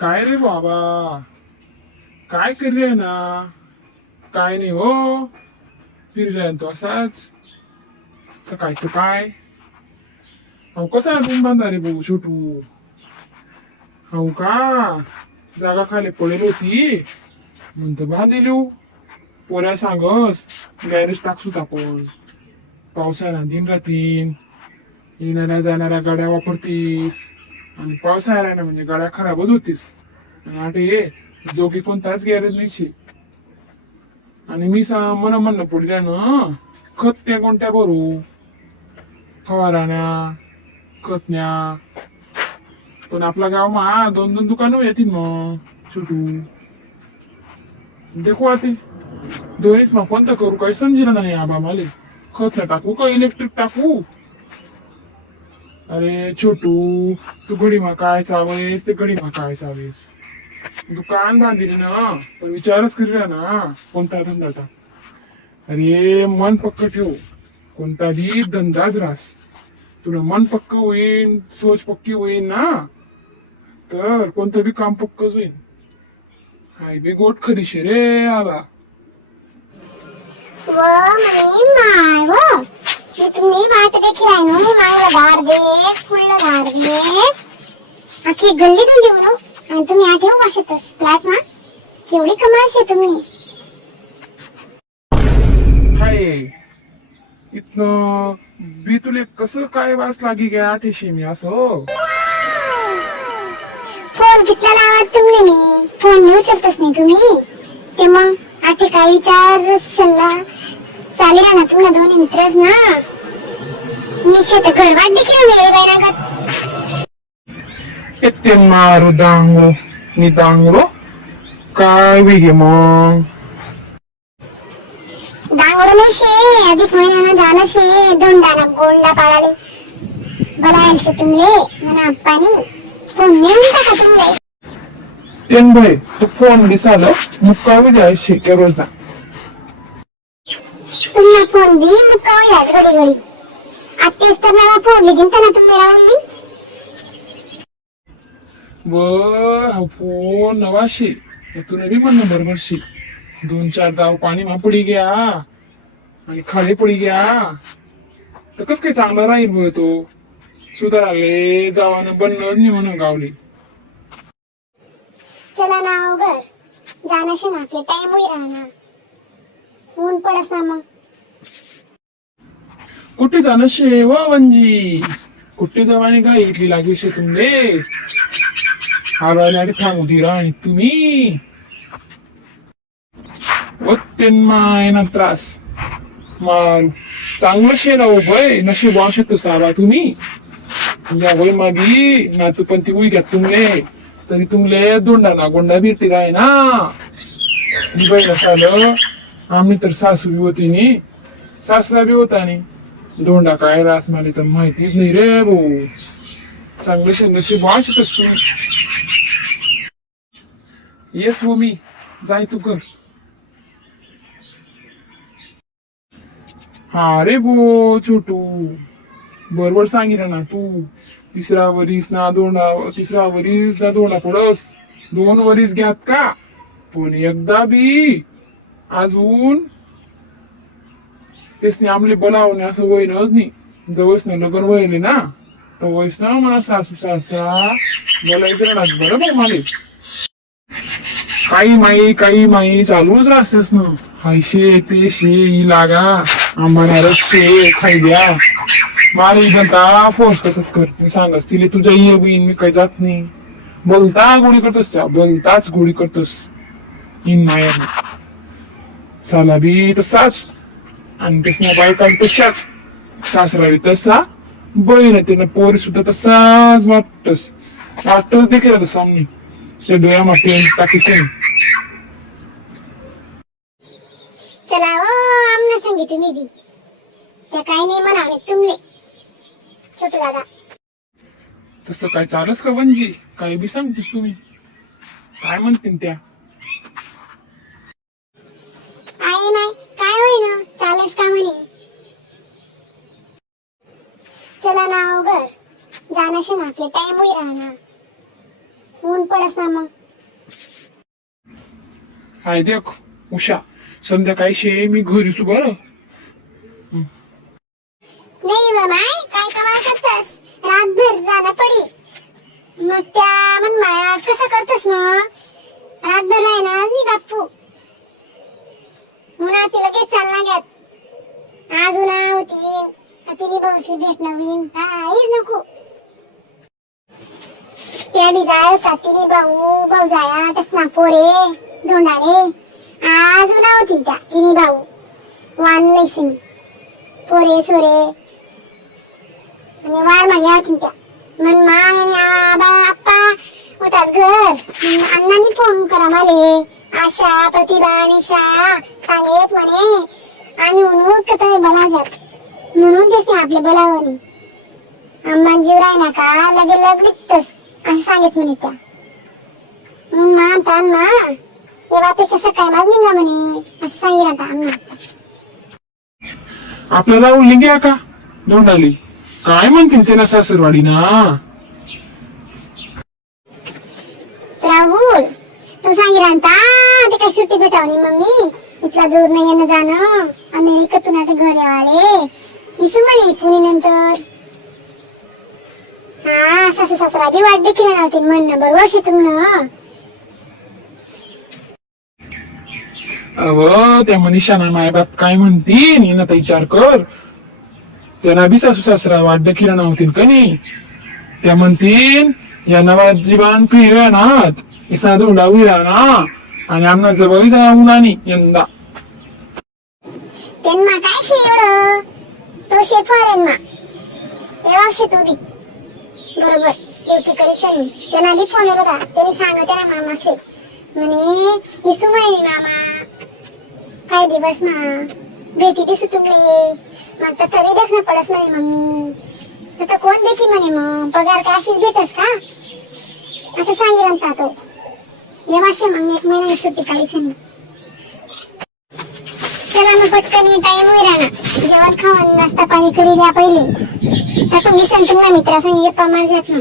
काय रे बाबा, काय कर ना? काय नाही हो, फिरलाय तो असाच सकाळचं काय. अहो कसा रूम बांधा रे भाऊ छोटू. हो का, जागा खाली पडेल होती म्हणतो बांधिलू. पोऱ्या सांगस गॅरेज टाकसूत आपण. पावसाळ्यात दिन राहतीन, येणाऱ्या जाणाऱ्या गाड्या वापरतीस आणि पावसाळ्याला म्हणजे गाड्या खराबच होतीस. आणि आता ये जोगी कोणताच गॅरेज नाही. आणि मी मन म्हणणं पडल्या ना, खत त्या कोणत्या भरू, फवाराण्या खतण्या. पण आपला गाव मा दोन दोन दुकानं येतील मग छोटू. देखो आते दोन्हीच मग कोणतं करू काही समजेल नाही आबा माले. खत न टाकू का इलेक्ट्रिक टाकू. अरे छोटू, तू गडी मा काय चावेस ते गडी मा काय चावेस. दुकान बांधिले ना, पण विचारच करूया ना कोणता धंदा टाक. अरे मन पक्क ठेव, कोणता बी धंदाच रास. तुला मन पक्क होईन, सोच पक्की होईन ना, तर कोणतं बी काम पक्कच होईन. हाय बी गोट खरीशे रे आबा. व म्हणे माय व मी तुम्ही वाट देखील आहे नो. मागला धार दे, फुल्ल धार दे, आखी गल्ली तुमची म्हणू. आणि तुम्ही आठेव भाषेतच फ्लॅट मा केवढी कमाल शे तुम्ही. हाय इथनं बी तुले कसं काय वास लागी गे आठेशी मी असं. फोन कितला लावत तुम्ही, मी फोन नाही उचलतच नाही तुम्ही. ते मग आठे काय विचार सल्ला चालेल ना तुम्हाला दोन्ही मित्रच ना. मी शेत घर वाट देखील वेळ बैरागत. येते मारू डांगो मी डांगरो काय वेगे मग. डांगडो नाही शे, अधिक महिन्यानं जाणं शे. दोंडाना गोंडा पाळाले भलायल शे तुमले मना अप्पानी. फोन नेऊन टाका तुमले. तेन भाई तू फोन दिसाल मुक्का जाय शेक्या रोजदा. तुम्ही फोन बी मुक्कावयाच घडी घडी. आत्तेच तर नवा फोडली दिन त्यांना तुम्ही राहुली. व फोन नवाशी तुला बी म्हणणं बरोबर शी. 2-4 दाव पाणी मा पडी गया आणि खाली पडी गया तर कस काय चांगला राहील होय तो. सुधाराले जावानं बनणं नाही म्हणून गावली. चला ना अवघर जाणं शे ना, आपले टाइम होई राहणार. ऊन पडस ना मग. कुठे जाणं शे व वंजी, कुठे जवानी काय इथली लागली शे तुमले. आवाज थांबू दिरा आणि तुम्ही माय ना त्रास मारू. चांगलं शे राहू भय नशीब वाशत सारा तुम्ही. या वय मागी ना तू पण ती उई घ्या तुमले, तरी तुमले दोंडा ना गोंडा बिरती राय ना. बाई नसाल आम्ही तर सासू बी होती नी, सासरा बी होता नी. दोंडा काय रास मला तर माहितीच नाही रे भाऊ. चांगलं शे नशीब वाशतच तुम्ही. येस हो मी जाय तू कर. हा रे बो छोटू, बरोबर सांगितलं ना तू. तिसरा वरीस ना दोंडा पडस. 2 वरीस घ्यात का, पण एकदा बी अजून तेच आमले बोलावणे असं वयनच नाही. जवळच ना लग्न वयले ना, तर वयस ना मला सासू सासरा बोलायचं ना बरं माले. काही माई चालूच राहतेस ना. हायशे ते शे ही लागा आम्हाला रस्ते खाई द्या. मारे जनता फोर्स कसच कर. मी सांगस तिले तुझ्या ये बहीण मी काही जात नाही. बोलता गोळी करतोस त्या, बोलताच गोळी करतोस. इन माया साला बी तसाच आणि त्यासना बायका तशाच. सासरा बी तसा, बहीण त्यानं पोरी सुद्धा तसाच वाटतच देखील आता सामने त्या डोळ्या माटे टाकीस. चला ओ आमना सांगी तुम्ही बी. त्या काही नाही म्हणाले तुमले छोटू दादा. तसं काय चालस का वंजी, काय बी सांगतोस तुम्ही. काय म्हणतील त्या. आई नाही काय होईना चालेस का म्हणे. चला ना अवघर जाणं शे ना, आपले टाइम होई राहणार. ऊन बंद पडस ना मग. हाय देख उषा, संध्याकाळी शे मी घरी सु बरं. नाही व माय काय कमाल करतस, रातभर जाणं पडी. मग त्या मन माया कसं करतस मग, रातभर राहणार मी बाप्पू. उन्हा ती लगेच चालना घ्यात. आज उन्हा होती तिने बसली भेट नवीन काहीच नको. त्या बी जाय तिने भाऊ भाऊ जाया तस ना पोरे धोंडाने. आज उन्हा होती त्या तिने भाऊ वान लैसिन पोरे सोरे आणि वार मागे होती त्या. मन माय आणि आबा आप्पा होतात घर. अण्णांनी फोन करा मले, आशा प्रतिभा निशा सांगेत म्हणे आम्ही म्हणून कथा बोलावतात म्हणून देते आपले बोलावणी. अम्मा जीव राहिना का लगे लगडीतच असं सांगेत म्हणे त्या. मानता अण्णा येवापेक्षा सकाळी माझ निघा म्हणे असं सांगितलं आता अण्णा. आपल्याला उरली घ्या का दोंडाली, काय म्हणतील त्यांना सासरवाडी ना. राहुल तू सांगितलं ते काही सुट्टी भेटावली मम्मी, इथला दूर नाही येणं जाणं. अमेरिकेतून आता घर यावाले इसू म्हणे पुणे नंतर. हा सासू सासरा बी वाट देखील नव्हती म्हणणं बरोबर शेतून ना. अव त्या मनीषाना मायबाप काय म्हणतील यांना तर विचार कर. त्यांना बी सासू सासरा वाड्य किरण होतील का नाही. त्या म्हणतील या नवा जीवन फिरनात इसा धुंडा विराना आणि आमना जवळ जाऊन आणि यंदा. त्यांना काय शे एवढं, तो शेफारेन मा तेव्हा शेतू बी बरोबर ड्युटी करी सनी. त्यांना बी फोन येत होता, त्यांनी सांगत ना मामा से म्हणे इसू म्हणे मामा काय दिवस मा भेटी दिसू तुमले. मग तर तरी देखणं पडस म्हणे मम्मी. आता कोण देखी म्हणे मग पगार काय अशीच भेटस का असं सांगितलं तो. येवाशे मग 1 महिन्याची सुट्टी काढी सनी. चला मग पटकन टाइम होईल ना, जेवण खाऊन नाश्ता पाणी करी द्या पहिले. आता मी सांगतो ना मित्रासंग गप्पा मार जात ना.